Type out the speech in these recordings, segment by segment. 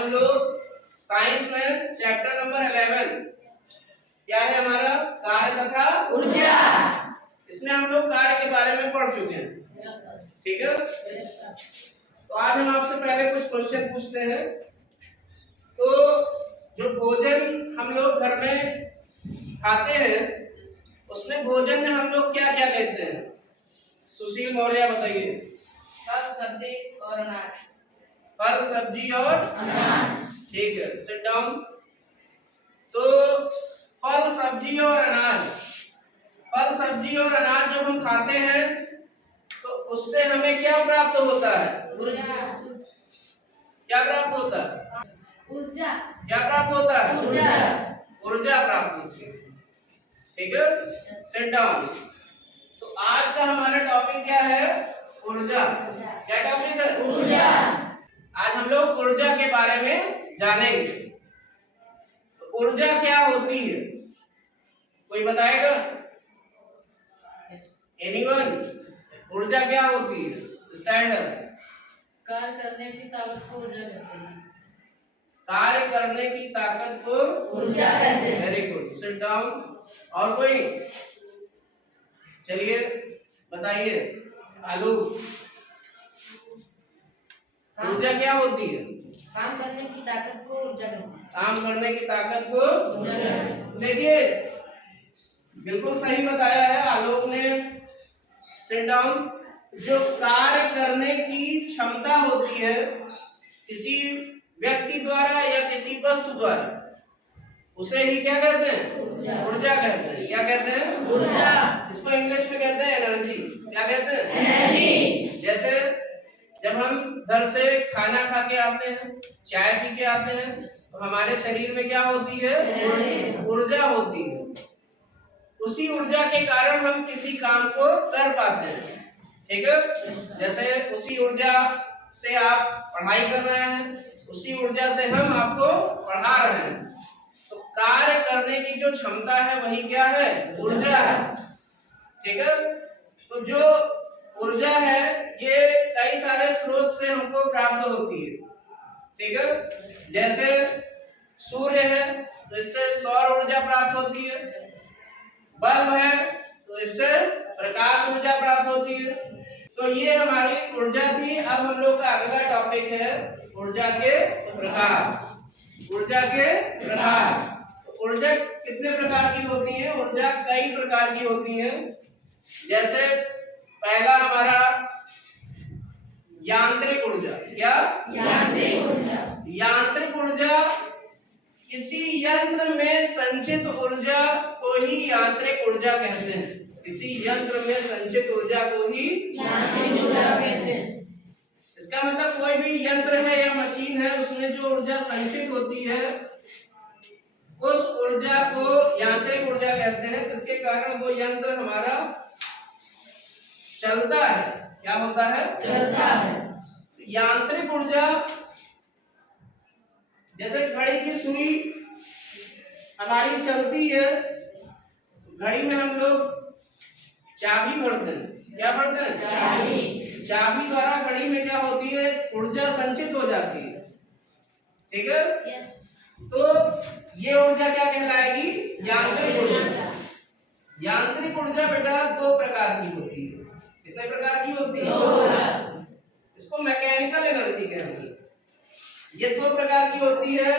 हम लोग साइंस में चैप्टर नंबर 11 क्या है हमारा कार्य तथा ऊर्जा। इसमें हम लोग कार्य के बारे में पढ़ चुके हैं, ठीक है। तो आज हम आपसे पहले कुछ क्वेश्चन पूछते हैं। तो जो भोजन हम लोग घर में खाते हैं उसमें भोजन में हम लोग क्या क्या लेते हैं? सुशील मौर्य बताइए। फल, सब्जी और अनाज। फल, सब्जी और अनाज, ठीक है, सिट डाउन। तो फल, सब्जी और अनाज, फल, सब्जी और अनाज जब हम खाते हैं तो उससे हमें क्या प्राप्त होता है? ऊर्जा। क्या प्राप्त होता है? ऊर्जा। क्या प्राप्त होता है? ऊर्जा। ऊर्जा प्राप्त होती है, ठीक है, सिट डाउन। तो आज का हमारा टॉपिक क्या है? ऊर्जा। क्या टॉपिक है? ऊर्जा। आज हम लोग ऊर्जा के बारे में जानेंगे। तो ऊर्जा क्या होती है, कोई बताएगा? एनीवन? ऊर्जा क्या होती है? Stand up. कार्य करने की ताकत को ऊर्जा कहते हैं। कार्य करने की ताकत को ऊर्जा कहते हैं। Very good, sit down. और कोई? चलिए बताइए। आलू, ऊर्जा क्या होती है? काम करने की ताकत को ऊर्जा कहते हैं। काम करने की ताकत को ऊर्जा कहते हैं। देखिए बिल्कुल सही बताया है आलोक ने। Sit down. जो कार्य करने की क्षमता होती है किसी व्यक्ति द्वारा या किसी वस्तु द्वारा, उसे ही क्या कहते हैं? ऊर्जा कहते हैं। क्या कहते हैं? ऊर्जा। इसको इंग्लिश में कहते हैं एनर्जी। क्या कहते हैं? एनर्जी। जैसे जब हम घर से खाना खा के आते हैं, चाय पी के आते हैं, तो हमारे शरीर में क्या होती है? ऊर्जा होती है। उसी ऊर्जा के कारण हम किसी काम को कर पाते हैं, ठीक है। जैसे उसी ऊर्जा से आप पढ़ाई कर रहे हैं, उसी ऊर्जा से हम आपको पढ़ा रहे हैं। तो कार्य करने की जो क्षमता है वही क्या है? ऊर्जा है, ठीक है। तो जो ऊर्जा है ये कई सारे स्रोत से हमको प्राप्त होती है, ठीक है। जैसे सूर्य है तो इससे सौर ऊर्जा प्राप्त होती है, बल्ब है तो इससे प्रकाश ऊर्जा प्राप्त होती है। तो ये हमारी ऊर्जा थी। अब हम लोग का अगला टॉपिक है ऊर्जा के प्रकार। ऊर्जा के प्रकार। तो ऊर्जा कितने प्रकार की होती है? ऊर्जा कई प्रकार की होती है। जैसे पहला हमारा यांत्रिक ऊर्जा। क्या? यांत्रिक ऊर्जा। यांत्रिक ऊर्जा किसी यंत्र में संचित ऊर्जा को ही यांत्रिक ऊर्जा कहते हैं। किसी यंत्र में संचित ऊर्जा को ही यांत्रिक ऊर्जा कहते हैं। इसका मतलब कोई भी यंत्र है या मशीन है उसमें जो ऊर्जा संचित होती है उस ऊर्जा को यांत्रिक ऊर्जा कहते हैं। जिसके कारण वो यंत्र हमारा चलता है। क्या होता है? चलता है। यांत्रिक ऊर्जा जैसे घड़ी की सुई हमारी चलती है, घड़ी में हम लोग चाबी भरते हैं। क्या भरते हैं? चाबी। चाबी द्वारा घड़ी में क्या होती है? ऊर्जा संचित हो जाती है, ठीक है। तो ये ऊर्जा क्या कहलाएगी? यांत्रिक ऊर्जा। यांत्रिक ऊर्जा बेटा दो प्रकार की होती है। कितने प्रकार की होती है? इसको मैकेनिकल एनर्जी कहते हैं। ये दो प्रकार की होती है।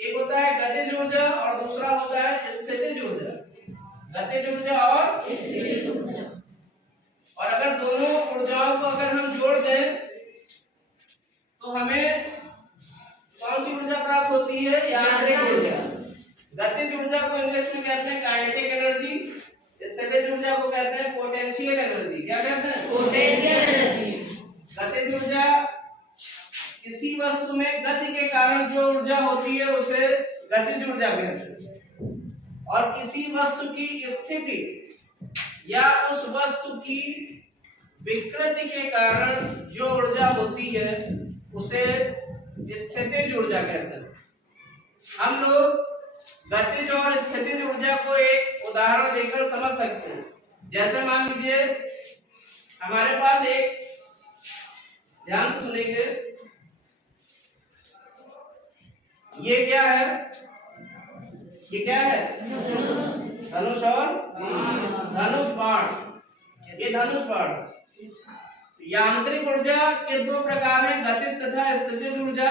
एक होता है गतिज ऊर्जा और दूसरा होता है स्थितिज ऊर्जा। गतिज ऊर्जा और स्थितिज ऊर्जा। और अगर दोनों ऊर्जाओं को अगर हम जोड़ दें तो हमें कौन सी ऊर्जा प्राप्त होती है? यांत्रिक ऊर्जा। गतिज ऊर्जा को इंग्लिश में कहते हैं काइनेटिक एनर्जी, स्थितिज ऊर्जा को कहते हैं पोटेंशियल एनर्जी। क्या कहते हैं? Potential energy. गतिज ऊर्जा किसी वस्तु में गति के कारण जो ऊर्जा होती है उसे गतिज ऊर्जा कहते हैं। और किसी वस्तु की स्थिति या उस वस्तु की विकृति के कारण जो ऊर्जा होती है उसे स्थितिज ऊर्जा कहते हैं। हम लोग गतिज और स्थितिज ऊर्जा को एक उदाहरण देकर समझ सकते हैं। जैसे मान लीजिए हमारे पास एक, ध्यान से सुनेंगे, ये क्या है? ये क्या है? धनुष और धनुष बाण। ये धनुष बाण। यांत्रिक ऊर्जा के दो प्रकार हैं, गतिज तथा स्थितिज ऊर्जा,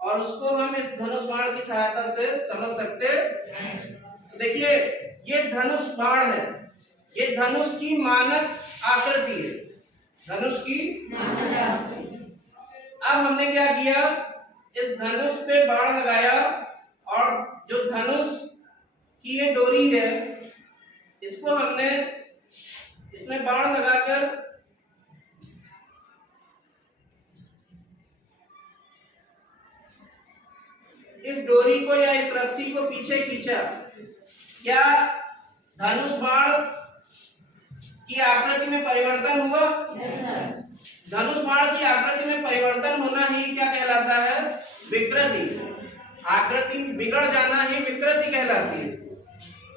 और उसको हम इस धनुष बाण की सहायता से समझ सकते हैं। देखिए, ये धनुष बाण है, ये धनुष की मानक आकृति है, धनुष की। अब हमने क्या किया, इस धनुष पे बाण लगाया और जो धनुष की ये डोरी है इसको हमने इसमें बाण लगाकर इस डोरी को या इस रस्सी को पीछे खींचा। क्या धनुष बाण की आकृति में परिवर्तन हुआ? धनुष बाण की आकृति में परिवर्तन होना ही क्या कहलाता है? विकृति। आकृति बिगड़ जाना ही विकृति कहलाती है।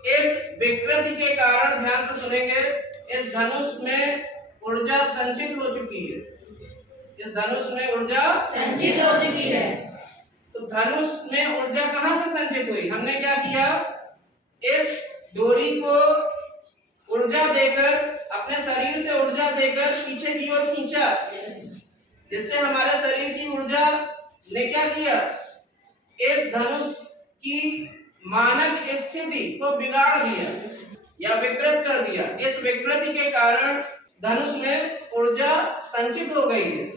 इस विकृति के कारण, ध्यान से सुनेंगे, इस धनुष में ऊर्जा संचित हो चुकी है। इस धनुष में ऊर्जा संचित हो चुकी है। तो धनुष में ऊर्जा कहां से संचित हुई? हमने क्या किया, इस डोरी को ऊर्जा देकर, अपने शरीर से ऊर्जा देकर पीछे की ओर खींचा, जिससे हमारे शरीर की ऊर्जा ने क्या किया, इस धनुष की मानक स्थिति को बिगाड़ दिया या विकृत कर दिया। इस विकृति के कारण धनुष में ऊर्जा संचित हो गई है,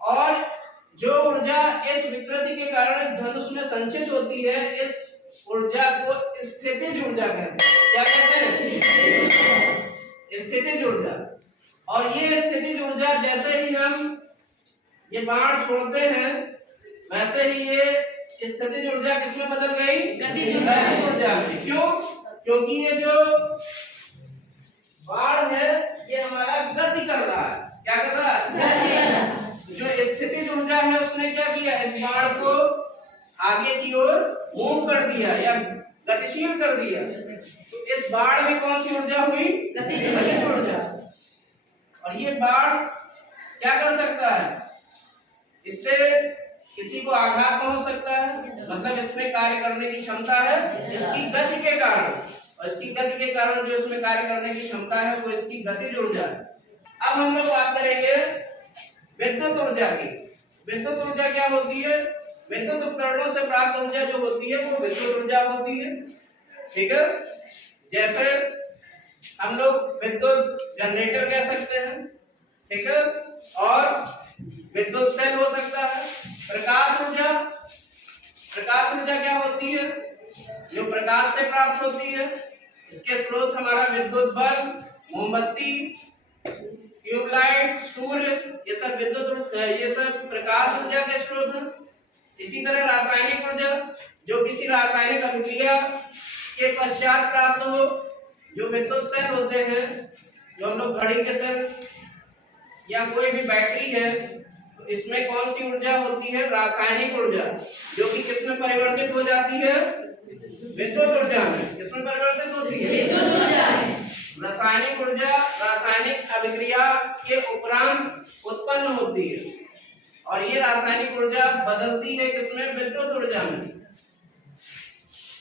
और जो ऊर्जा इस विकृति के कारण इस धनुष में संचित होती है, इस ऊर्जा को स्थितिज ऊर्जा कहते हैं। क्या कहते हैं? स्थितिज ऊर्जा। और ये स्थितिज ऊर्जा जैसे ही हम ये बाण छोड़ते हैं, वैसे ही ये स्थितिज ऊर्जा किसमें बदल गई? गतिज ऊर्जा में। क्यों? क्योंकि ये जो बाण है ये हमारा गति कर रहा है। क्या कर रहा है? जो स्थितिज ऊर्जा है उसने क्या किया, इस बाण को आगे की ओर मूव कर दिया या गतिशील कर दिया। तो इस बाण में कौन सी ऊर्जा हुई? गतिज ऊर्जा। और ये बाण क्या कर सकता है? इससे किसी को आघात पहुंच सकता है, मतलब इसमें कार्य करने की क्षमता है इसकी गति के कारण, और इसकी गति के कारण जो इसमें कार्य करने की क्षमता है वो इसकी गतिज ऊर्जा है। अब हम लोग बात करेंगे विद्युत ऊर्जा की। विद्युत ऊर्जा क्या होती है? विद्युत उपकरणों से प्राप्त ऊर्जा जो होती है वो विद्युत ऊर्जा होती है। ठीक है, जैसे हम लोग विद्युत जनरेटर कह सकते हैं, ठीक है, और विद्युत सेल हो सकता है। प्रकाश ऊर्जा, प्रकाश ऊर्जा क्या होती है? जो प्रकाश से प्राप्त होती है। इसके स्रोत हमारा विद्युत बल्ब, मोमबत्ती, ट्यूबलाइट, सूर्य, ये सब विद्युत, ये सब प्रकाश ऊर्जा के स्रोत हैं। इसी तरह रासायनिक ऊर्जा, जो किसी रासायनिक अभिक्रिया के पश्चात प्राप्त हो, जो विद्युत सेल होते हैं, जो हम लोग घड़ी के सेल या कोई भी बैटरी है, तो इसमें कौन सी ऊर्जा होती है? रासायनिक ऊर्जा, जो कि किसमें परिवर्तित हो जाती है? विद्युत ऊर्जा में। किसमें परिवर्तित होती है? विद्युत ऊर्जा में। रासायनिक ऊर्जा रासायनिक अभिक्रिया के उपरांत उत्पन्न होती है, और ये रासायनिक ऊर्जा बदलती है किसमें? विद्युत ऊर्जा में।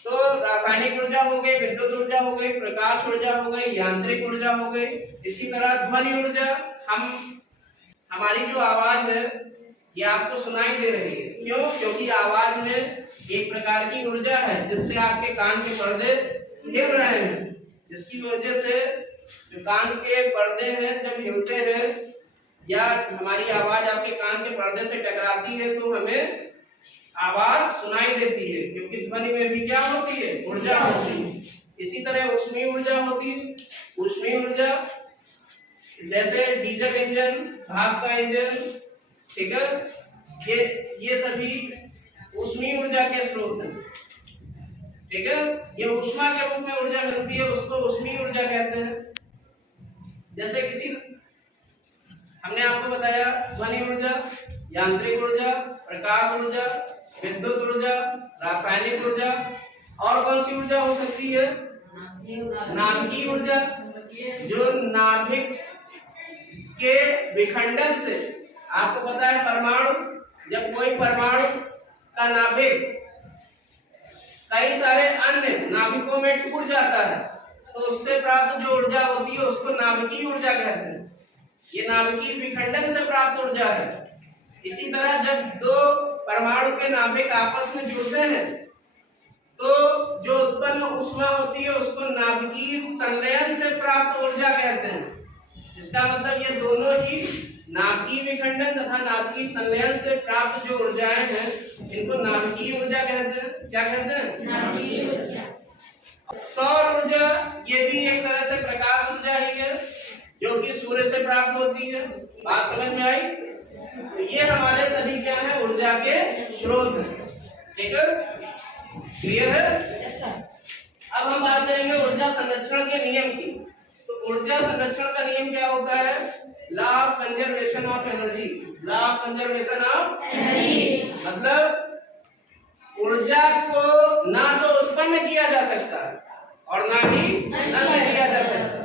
तो रासायनिक ऊर्जा हो गई, विद्युत ऊर्जा हो गई, प्रकाश ऊर्जा हो गई, यांत्रिक ऊर्जा हो गई। इसी तरह ध्वनि ऊर्जा, हमारी जो आवाज है ये आपको सुनाई दे रही है। क्यों? क्योंकि आवाज में एक प्रकार की ऊर्जा है जिससे आपके कान के पर्दे हिल रहे हैं, जिसकी वजह से जो कान के पर्दे हैं जब हिलते हैं या हमारी आवाज आपके कान के पर्दे से टकराती है तो हमें आवाज सुनाई देती है, क्योंकि ध्वनि में भी क्या होती है? ऊर्जा होती है। इसी तरह ऊष्मीय ऊर्जा होती है। ऊष्मीय ऊर्जा जैसे डीजल इंजन, भाप का इंजन, ठीक है, ये सभी ऊष्मीय ऊर्जा के स्रोत हैं। ठीक है, ये ऊष्मा के रूप में ऊर्जा मिलती है, उसको ऊष्मीय ऊर्जा कहते हैं। जैसे हमने आपको बताया ध्वनि ऊर्जा, यांत्रिक ऊर्जा, प्रकाश ऊर्जा, विद्युत ऊर्जा, रासायनिक ऊर्जा, और कौन सी ऊर्जा हो सकती है? नाभिकीय ऊर्जा, जो नाभिक के विखंडन से, आपको पता है परमाणु, जब कोई परमाणु का नाभिक कई सारे अन्य नाभिकों में टूट जाता है तो उससे प्राप्त जो ऊर्जा होती है उसको नाभिकीय ऊर्जा कहते हैं। ये नाभिकीय विखंडन से प्राप्त ऊर्जा है। इसी तरह जब दो परमाणु के नाभिक आपस में जुड़ते हैं तो जो उत्पन्न ऊष्मा होती है उसको नाभिकीय संलयन से प्राप्त ऊर्जा कहते हैं। इसका मतलब ये दोनों ही नाभिकीय विखंडन तथा नाभिकीय संलयन से प्राप्त जो ऊर्जाएं हैं इनको नाभिकीय ऊर्जा कहते हैं। क्या कहते हैं? नाभिकीय ऊर्जा। सौर ऊर्जा ये भी एक तरह से प्रकाश ऊर्जा ही है जो कि सूर्य से प्राप्त होती है। बात समझ में आई? तो ये हमारे सभी क्या है? ऊर्जा के स्रोत हैं। ठीक है, क्लियर है? अब हम बात करेंगे ऊर्जा संरक्षण के नियम की। तो ऊर्जा संरक्षण का नियम क्या होता है? Law of conservation of energy. Law of conservation of energy मतलब ऊर्जा को ना तो उत्पन्न किया जा सकता और ना ही नष्ट किया जा सकता।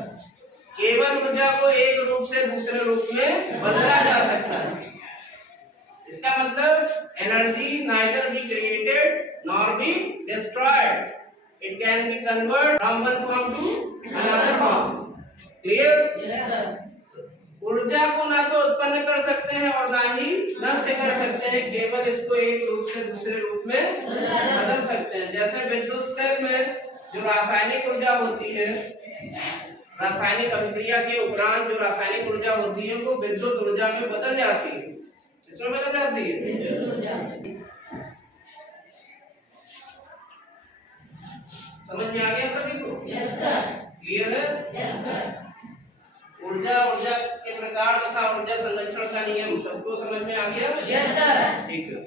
केवल ऊर्जा को एक रूप से दूसरे रूप में बदला जा सकता है। इसका मतलब energy neither be created nor be destroyed. It can be converted from one form to another form. Clear? Yes, sir. ऊर्जा को ना तो उत्पन्न कर सकते हैं और ना ही नष्ट कर सकते हैं, केवल इसको एक रूप से दूसरे रूप में बदल सकते हैं। जैसे विद्युत सेल में जो रासायनिक ऊर्जा होती है, रासायनिक अभिक्रिया के उपरांत जो रासायनिक ऊर्जा होती है वो विद्युत ऊर्जा में बदल जाती है। इसमें बदल जाती है। समझ में आ गया सभी को? Yes, sir. क्लियर है? Yes, sir. ऊर्जा के प्रकार तथा ऊर्जा संरक्षण का नियम सबको समझ में आ गया? Yes, sir. ठीक है।